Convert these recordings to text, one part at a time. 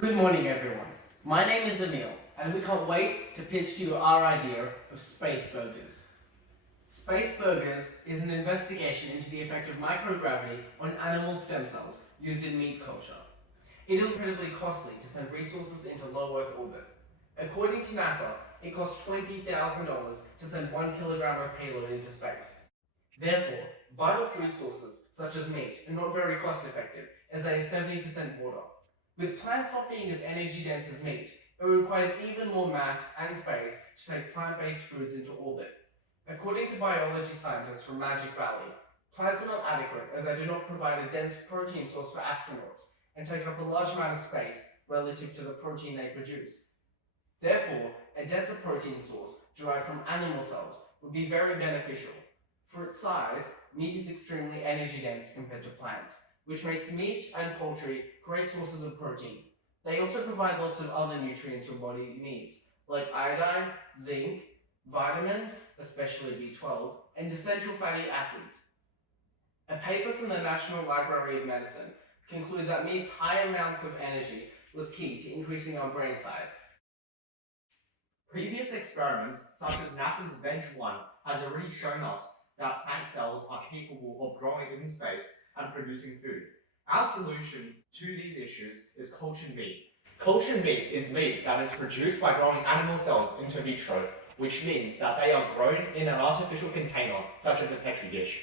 Good morning, everyone. My name is Emil, and we can't wait to pitch to you our idea of Space Burgers. Space Burgers is an investigation into the effect of microgravity on animal stem cells used in meat culture. It is incredibly costly to send resources into low Earth orbit. According to NASA, it costs $20,000 to send 1 kilogram of payload into space. Therefore, vital food sources, such as meat, are not very cost effective, as they are 70% water. With plants not being as energy dense as meat, it requires even more mass and space to take plant-based foods into orbit. According to biology scientists from Magic Valley, plants are not adequate as they do not provide a dense protein source for astronauts and take up a large amount of space relative to the protein they produce. Therefore, a denser protein source derived from animal cells would be very beneficial. For its size, meat is extremely energy dense compared to plants, which makes meat and poultry great sources of protein. They also provide lots of other nutrients your body needs, like iodine, zinc, vitamins, especially B12, and essential fatty acids. A paper from the National Library of Medicine concludes that meat's high amounts of energy was key to increasing our brain size. Previous experiments, such as NASA's Bench-1, has already shown us that plant cells are capable of growing in space and producing food. Our solution to these issues is cultured meat. Cultured meat is meat that is produced by growing animal cells into vitro, which means that they are grown in an artificial container, such as a petri dish.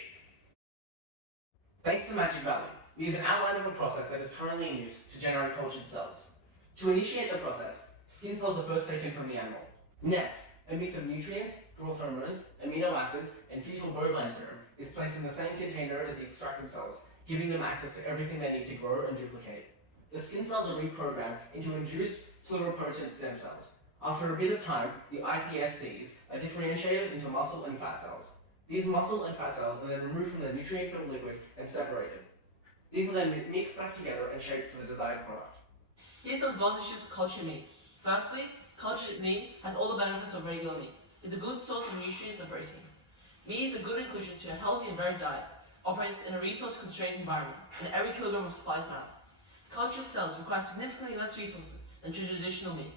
Thanks to Magic Valley, we have an outline of a process that is currently in use to generate cultured cells. To initiate the process, skin cells are first taken from the animal. Next, a mix of nutrients, growth hormones, amino acids, and fetal bovine serum is placed in the same container as the extracted cells, giving them access to everything they need to grow and duplicate. The skin cells are reprogrammed into induced pluripotent stem cells. After a bit of time, the iPSCs are differentiated into muscle and fat cells. These muscle and fat cells are then removed from the nutrient-filled liquid and separated. These are then mixed back together and shaped for the desired product. Here's the advantages of cultured meat. Firstly, cultured meat has all the benefits of regular meat. It's a good source of nutrients and protein. Meat is a good inclusion to a healthy and varied diet, operates in a resource-constrained environment, and every kilogram of supplies matter. Cultured cells require significantly less resources than traditional meat.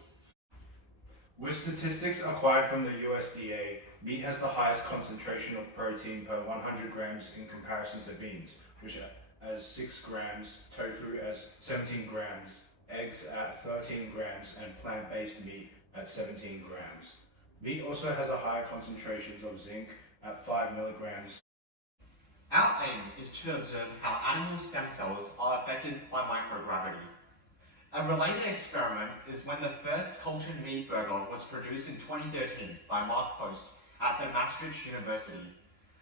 With statistics acquired from the USDA, meat has the highest concentration of protein per 100 grams in comparison to beans, which are as 6 grams, tofu as 17 grams, eggs at 13 grams, and plant-based meat at 17 grams. Meat also has a higher concentration of zinc at 5 milligrams. Our aim is to observe how animal stem cells are affected by microgravity. A related experiment is when the first cultured meat burger was produced in 2013 by Mark Post at the Maastricht University.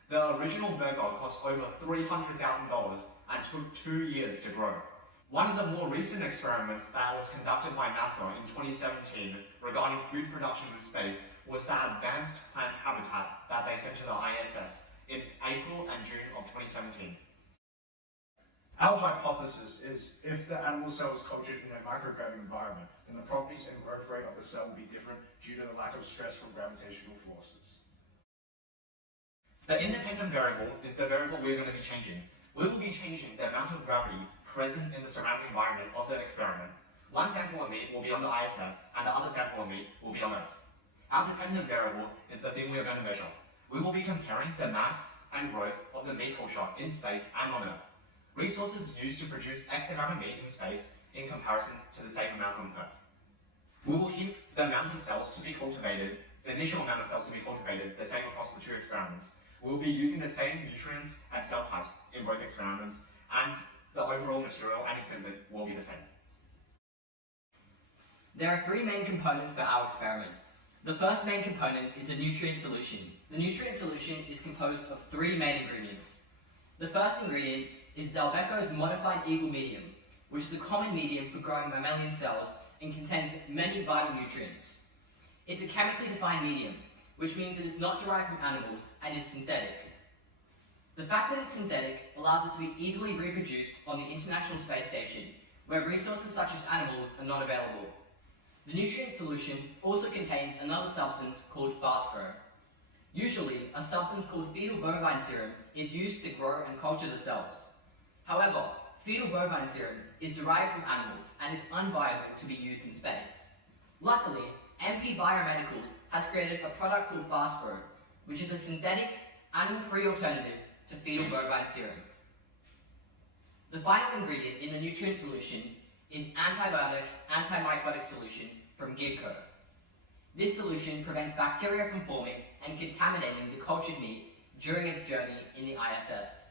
The original burger cost over $300,000 and took 2 years to grow. One of the more recent experiments that was conducted by NASA in 2017 regarding food production in space was the advanced plant habitat that they sent to the ISS in April and June of 2017. Our hypothesis is if the animal cell is cultured in a microgravity environment, then the properties and growth rate of the cell will be different due to the lack of stress from gravitational forces. The independent variable is the variable we're going to be changing. We will be changing the amount of gravity present in the surrounding environment of the experiment. One sample of meat will be on the ISS and the other sample of meat will be on Earth. Our dependent variable is the thing we are going to measure. We will be comparing the mass and growth of the meat culture in space and on Earth. Resources used to produce X amount of meat in space in comparison to the same amount on Earth. We will keep the amount of cells to be cultivated, the initial amount of cells to be cultivated, the same across the two experiments. We will be using the same nutrients and cell types in both experiments, and the overall material and equipment will be the same. There are 3 main components for our experiment. The first main component is a nutrient solution. The nutrient solution is composed of 3 main ingredients. The first ingredient is Delbecco's modified eagle medium, which is a common medium for growing mammalian cells and contains many vital nutrients. It's a chemically defined medium, which means it is not derived from animals and is synthetic. The fact that it's synthetic allows it to be easily reproduced on the International Space Station, where resources such as animals are not available. The nutrient solution also contains another substance called phosphor. Usually, a substance called fetal bovine serum is used to grow and culture the cells. However, fetal bovine serum is derived from animals and is unviable to be used in space. Luckily, MP Biomedicals has created a product called FastGrow, which is a synthetic, animal-free alternative to fetal bovine serum. The final ingredient in the nutrient solution is antibiotic antimycotic solution from Gibco. This solution prevents bacteria from forming and contaminating the cultured meat during its journey in the ISS.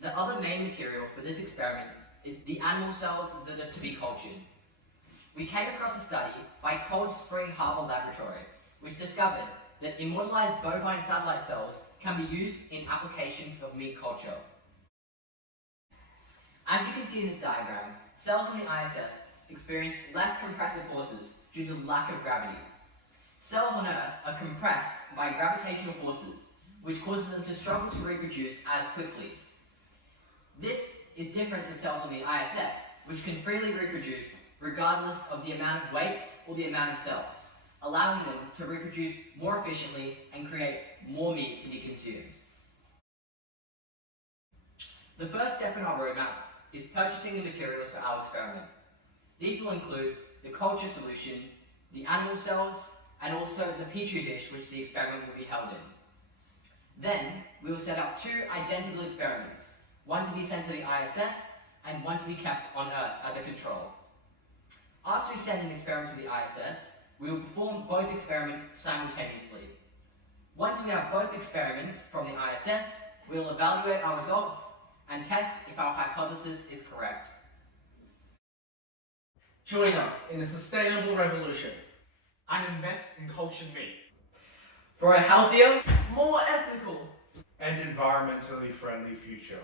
The other main material for this experiment is the animal cells that are to be cultured. We came across a study by Cold Spring Harbor Laboratory, which discovered that immortalized bovine satellite cells can be used in applications of meat culture. As you can see in this diagram, cells on the ISS experience less compressive forces due to lack of gravity. Cells on Earth are compressed by gravitational forces, which causes them to struggle to reproduce as quickly. This is different to cells on the ISS, which can freely reproduce regardless of the amount of weight or the amount of cells, allowing them to reproduce more efficiently and create more meat to be consumed. The first step in our roadmap is purchasing the materials for our experiment. These will include the culture solution, the animal cells, and also the petri dish which the experiment will be held in. Then, we will set up 2 identical experiments, one to be sent to the ISS and one to be kept on Earth as a control. After we send an experiment to the ISS, we will perform both experiments simultaneously. Once we have both experiments from the ISS, we will evaluate our results and test if our hypothesis is correct. Join us in the sustainable revolution And invest in cultured meat. for a healthier, More ethical. and environmentally friendly future.